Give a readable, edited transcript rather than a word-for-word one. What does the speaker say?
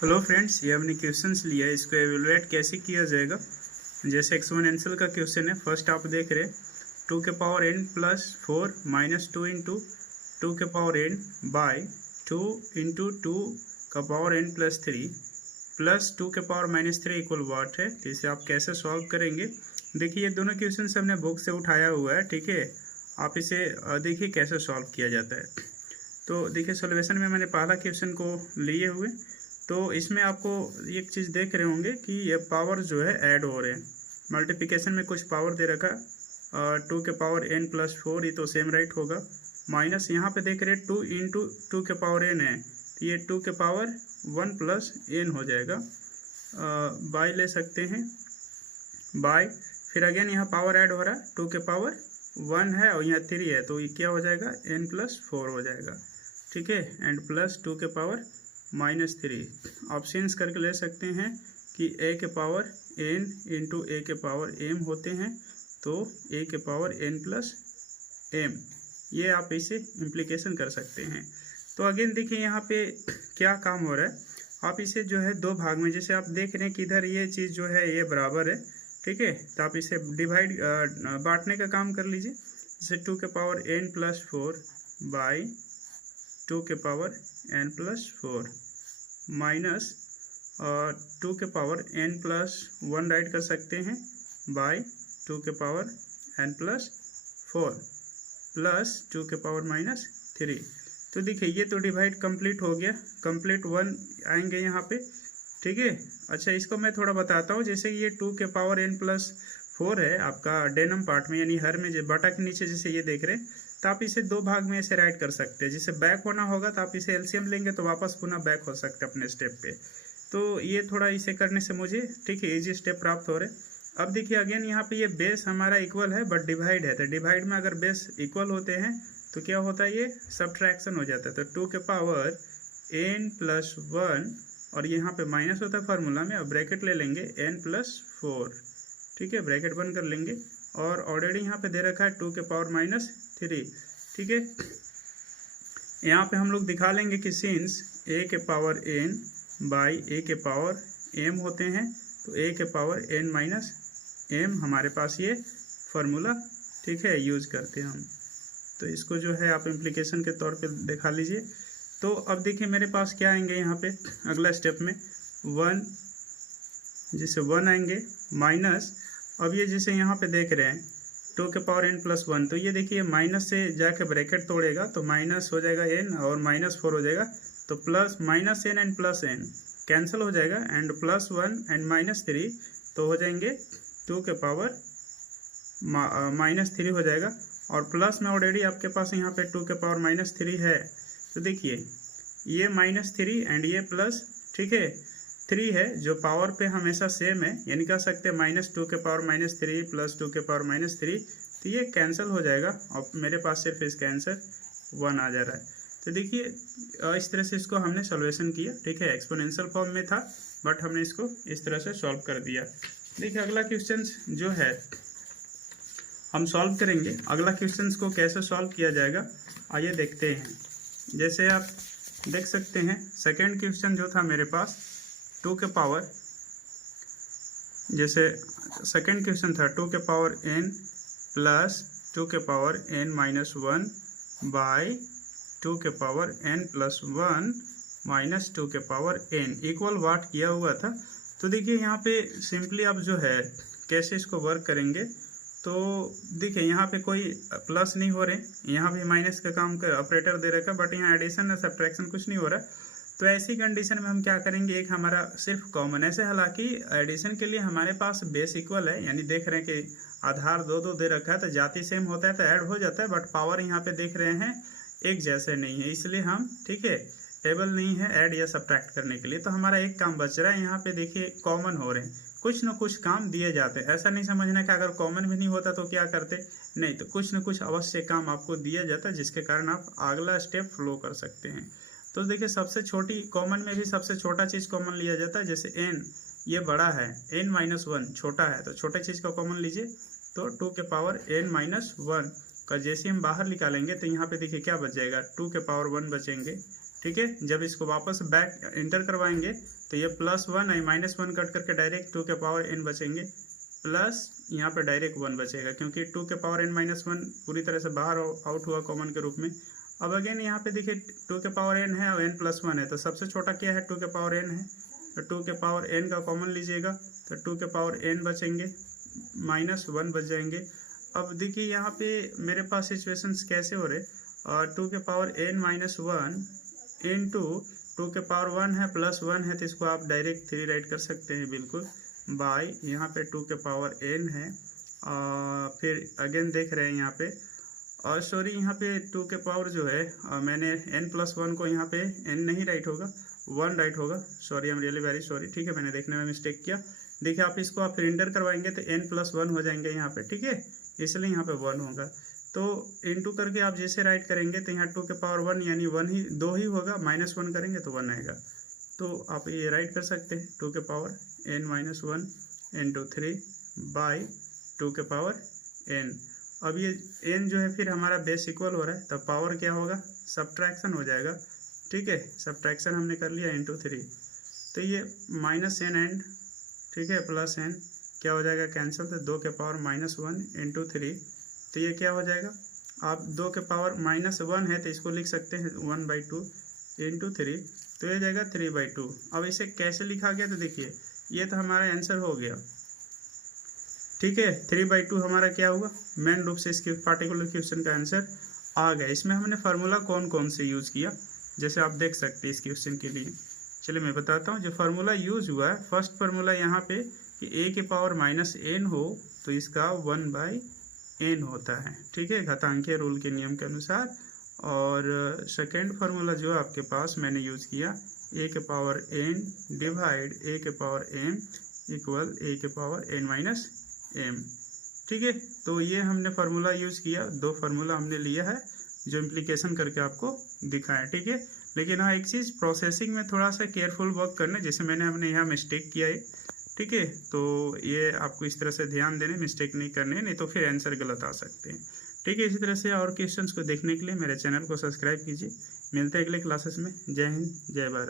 Hello friends, ये हमने questions लिया है। इसको एवेलुएट कैसे किया जाएगा। जैसे एक्सपोनेंशियल का क्वेश्चन है। फर्स्ट आप देख रहे हैं 2 के power n plus 4 minus 2 into 2 के पावर n बाई 2 इंटू 2 का पावर n प्लस 3 प्लस 2 के पावर माइनस 3 इक्वल वाट है। तो इसे आप कैसे सॉल्व करेंगे। देखिए, ये दोनों क्वेश्चन हमने बुक से उठाया हुआ है, ठीक है। आप इसे देखिए कैसे सॉल्व किया जाता है। तो देखिए, सॉल्यूशन में मैंने पहला क्वेश्चन को लिए हुए, तो इसमें आपको एक चीज़ देख रहे होंगे कि ये पावर जो है ऐड हो रहे हैं। मल्टीप्लिकेशन में कुछ पावर दे रखा 2 के पावर n प्लस 4, ये तो सेम राइट होगा। माइनस यहाँ पे देख रहे हैं 2 इंटू 2 के पावर n है, तो ये 2 के पावर 1 प्लस n हो जाएगा। बाई ले सकते हैं, बाई फिर अगेन यहाँ पावर ऐड हो रहा है, 2 के पावर 1 है और यहाँ 3 है, तो ये क्या हो जाएगा n प्लस 4 हो जाएगा, ठीक है। एंड प्लस 2 के पावर माइनस 3 ऑप्शंस करके ले सकते हैं कि a के पावर n इंटू a के पावर m होते हैं, तो a के पावर n प्लस m, ये आप इसे इम्प्लीकेशन कर सकते हैं। तो अगेन देखिए यहाँ पे क्या काम हो रहा है। आप इसे जो है दो भाग में, जैसे आप देख रहे हैं कि इधर ये चीज़ जो है ये बराबर है, ठीक है। तो आप इसे डिवाइड बांटने का काम कर लीजिए। जैसे 2 के पावर n प्लस 4 बाई 2 के पावर n प्लस 4 माइनस 2 के पावर n प्लस 1 राइट कर सकते हैं बाई 2 के पावर n प्लस 4 प्लस 2 के पावर माइनस 3। तो देखिए ये तो डिवाइड कंप्लीट हो गया, कंप्लीट 1 आएंगे यहाँ पे, ठीक है। अच्छा, इसको मैं थोड़ा बताता हूँ। जैसे ये 2 के पावर n प्लस 4 है आपका डेनम पार्ट में, यानी हर में जो बटा के नीचे जैसे ये देख रहे हैं, तो आप इसे दो भाग में ऐसे राइट कर सकते हैं। जिसे बैक होना होगा तो आप इसे एलसीएम लेंगे तो वापस पुनः बैक हो सकते हैं अपने स्टेप पे। तो ये थोड़ा इसे करने से मुझे, ठीक है, इजी स्टेप प्राप्त हो रहे। अब देखिए अगेन यहाँ पे ये बेस हमारा इक्वल है बट डिवाइड है, तो डिवाइड में अगर बेस इक्वल होते हैं तो क्या होता है, ये सब्ट्रैक्शन हो जाता है। तो 2 के पावर n प्लस 1 और यहाँ पे माइनस होता है फार्मूला में, अब ब्रैकेट ले लेंगे n प्लस 4, ठीक है, ब्रैकेट बंद कर लेंगे। और ऑलरेडी यहाँ पे दे रखा है 2 के पावर माइनस 3, ठीक है। यहाँ पे हम लोग दिखा लेंगे कि सिंस a के पावर n बाई a के पावर m होते हैं, तो a के पावर n माइनस m हमारे पास ये फार्मूला, ठीक है, यूज करते हैं हम। तो इसको जो है आप इम्प्लीकेशन के तौर पे दिखा लीजिए। तो अब देखिए मेरे पास क्या आएंगे यहाँ पे अगला स्टेप में 1, जिससे 1 आएंगे माइनस, अब ये जैसे यहाँ पे देख रहे हैं 2 के पावर n प्लस 1, तो ये देखिए माइनस से जाके ब्रैकेट तोड़ेगा तो माइनस हो जाएगा n और माइनस 4 हो जाएगा, तो plus minus n and plus n cancel हो जाएगा, एंड प्लस 1 एंड माइनस 3 तो हो जाएंगे 2 के पावर माइनस 3 हो जाएगा। और प्लस में ऑलरेडी आपके पास यहाँ पे 2 के पावर माइनस 3 है, तो देखिए ये माइनस 3 एंड ये प्लस, ठीक है, 3 है जो पावर पे हमेशा सेम है, यानी कह सकते हैं माइनस 2 के पावर माइनस 3 प्लस 2 के पावर माइनस 3, तो ये कैंसिल हो जाएगा और मेरे पास सिर्फ इसका आंसर 1 आ जा रहा है। तो देखिए इस तरह से इसको हमने सॉल्यूशन किया, ठीक है। एक्सपोनेंशियल फॉर्म में था बट हमने इसको इस तरह से सॉल्व कर दिया। देखिए अगला क्वेश्चन जो है हम सॉल्व करेंगे। अगला क्वेश्चन को कैसे सॉल्व किया जाएगा आइए देखते हैं। जैसे आप देख सकते हैं सेकेंड क्वेश्चन जो था मेरे पास 2 के पावर, जैसे सेकेंड क्वेश्चन था 2 के पावर n प्लस 2 के पावर n माइनस 1 बाई 2 के पावर n प्लस 1 माइनस 2 के पावर n इक्वल वाट किया हुआ था। तो देखिए यहाँ पे सिंपली आप जो है कैसे इसको वर्क करेंगे। तो देखिए यहाँ पे कोई प्लस नहीं हो रहे, यहाँ भी माइनस का काम कर ऑपरेटर दे रखा, बट यहाँ एडिशन या सब्ट्रैक्शन कुछ नहीं हो रहा। तो ऐसी कंडीशन में हम क्या करेंगे, एक हमारा सिर्फ कॉमन, ऐसे हालांकि एडिशन के लिए हमारे पास बेस इक्वल है, यानी देख रहे हैं कि आधार 2 दे रखा है, तो जाति सेम होता है तो ऐड हो जाता है, बट पावर यहाँ पे देख रहे हैं एक जैसे नहीं है, इसलिए हम, ठीक है, एबल नहीं है ऐड या सब्ट्रैक्ट करने के लिए। तो हमारा एक काम बच रहा है, यहाँ पे देखिए कॉमन हो रहे हैं, कुछ न कुछ काम दिए जाते हैं। ऐसा नहीं समझना कि अगर कॉमन भी नहीं होता तो क्या करते, नहीं, तो कुछ न कुछ अवश्य काम आपको दिया जाता है जिसके कारण आप अगला स्टेप फ्लो कर सकते हैं। तो देखिए सबसे छोटी कॉमन में भी सबसे छोटा चीज़ कॉमन लिया जाता है। जैसे n ये बड़ा है, n माइनस 1 छोटा है, तो छोटे चीज़ का कॉमन लीजिए। तो 2 के पावर n माइनस 1 का जैसे हम बाहर निकालेंगे तो यहाँ पे देखिए क्या बच जाएगा, 2 के पावर 1 बचेंगे, ठीक है। जब इसको वापस बैक इंटर करवाएंगे तो ये +1 है, -1 कट करके डायरेक्ट 2 के पावर n बचेंगे, प्लस यहाँ पे डायरेक्ट 1 बचेगा क्योंकि 2 के पावर n -1 पूरी तरह से बाहर आउट हुआ कॉमन के रूप में। अब अगेन यहाँ पे देखिए 2 के पावर n है और n+1 है, तो सबसे छोटा क्या है 2 के पावर n है, तो 2 के पावर n का कॉमन लीजिएगा तो 2 के पावर n बचेंगे, -1 बच जाएंगे। अब देखिए यहाँ पे मेरे पास सिचुएशंस कैसे हो रहे, और 2 के पावर n-1 इंटू 2 के पावर 1 है +1 है, तो इसको आप डायरेक्ट 3 राइट कर सकते हैं बिल्कुल, बाय यहाँ पे 2 के पावर n है, फिर अगेन देख रहे हैं यहाँ पे, और सॉरी यहाँ पे 2 के पावर जो है मैंने n+1 को यहाँ पे n नहीं राइट होगा 1 राइट होगा, sorry I am really very sorry, ठीक है, मैंने देखने में मिस्टेक किया। देखिए आप इसको आप इंटर करवाएंगे तो n+1 हो जाएंगे यहाँ पे, ठीक है, इसलिए यहाँ पे 1 होगा। तो इंटू करके आप जैसे राइट करेंगे तो यहाँ 2 के पावर 1 यानी 2 ही होगा, -1 करेंगे तो 1 आएगा, तो आप ये राइट कर सकते हैं 2 के पावर n-1 इंटू 3 बाई 2 के पावर n। अब ये n जो है फिर हमारा बेस इक्वल हो रहा है, तब पावर क्या होगा, सब्ट्रैक्शन हो जाएगा, ठीक है, सब्ट्रैक्शन हमने कर लिया इंटू 3, तो ये -n एंड ठीक है प्लस n क्या हो जाएगा कैंसिल, तो 2 के पावर -1 इंटू 3, तो ये क्या हो जाएगा, आप 2 के पावर -1 है तो इसको लिख सकते हैं 1/2 इंटू 3, तो ये जाएगा 3/2। अब इसे कैसे लिखा गया, तो देखिए ये तो हमारा आंसर हो गया, ठीक है, 3/2 हमारा क्या हुआ, मेन रूप से इसके पार्टिकुलर क्वेश्चन का आंसर आ गया। इसमें हमने फार्मूला कौन कौन से यूज़ किया, जैसे आप देख सकते हैं इस क्वेश्चन के लिए, चलिए मैं बताता हूँ। जो फार्मूला यूज़ हुआ है, फर्स्ट फार्मूला यहाँ पे कि a के पावर -n हो तो इसका 1/n होता है, ठीक है, घातांकीय रूल के नियम के अनुसार। और सेकेंड फार्मूला जो आपके पास मैंने यूज़ किया, a के पावर n डिवाइड a के पावर m इक्वल a के पावर n-m, ठीक है। तो ये हमने फार्मूला यूज़ किया, 2 फार्मूला हमने लिया है जो इम्प्लीकेशन करके आपको दिखाया, ठीक है। लेकिन हाँ एक चीज़, प्रोसेसिंग में थोड़ा सा केयरफुल वर्क करना, जैसे हमने यहाँ मिस्टेक किया है, ठीक है, तो ये आपको इस तरह से ध्यान देने, मिस्टेक नहीं करने, नहीं तो फिर आंसर गलत आ सकते हैं, ठीक है। इसी तरह से और क्वेश्चंस को देखने के लिए मेरे चैनल को सब्सक्राइब कीजिए। मिलते हैं अगले क्लासेस में। जय हिंद, जय भारत।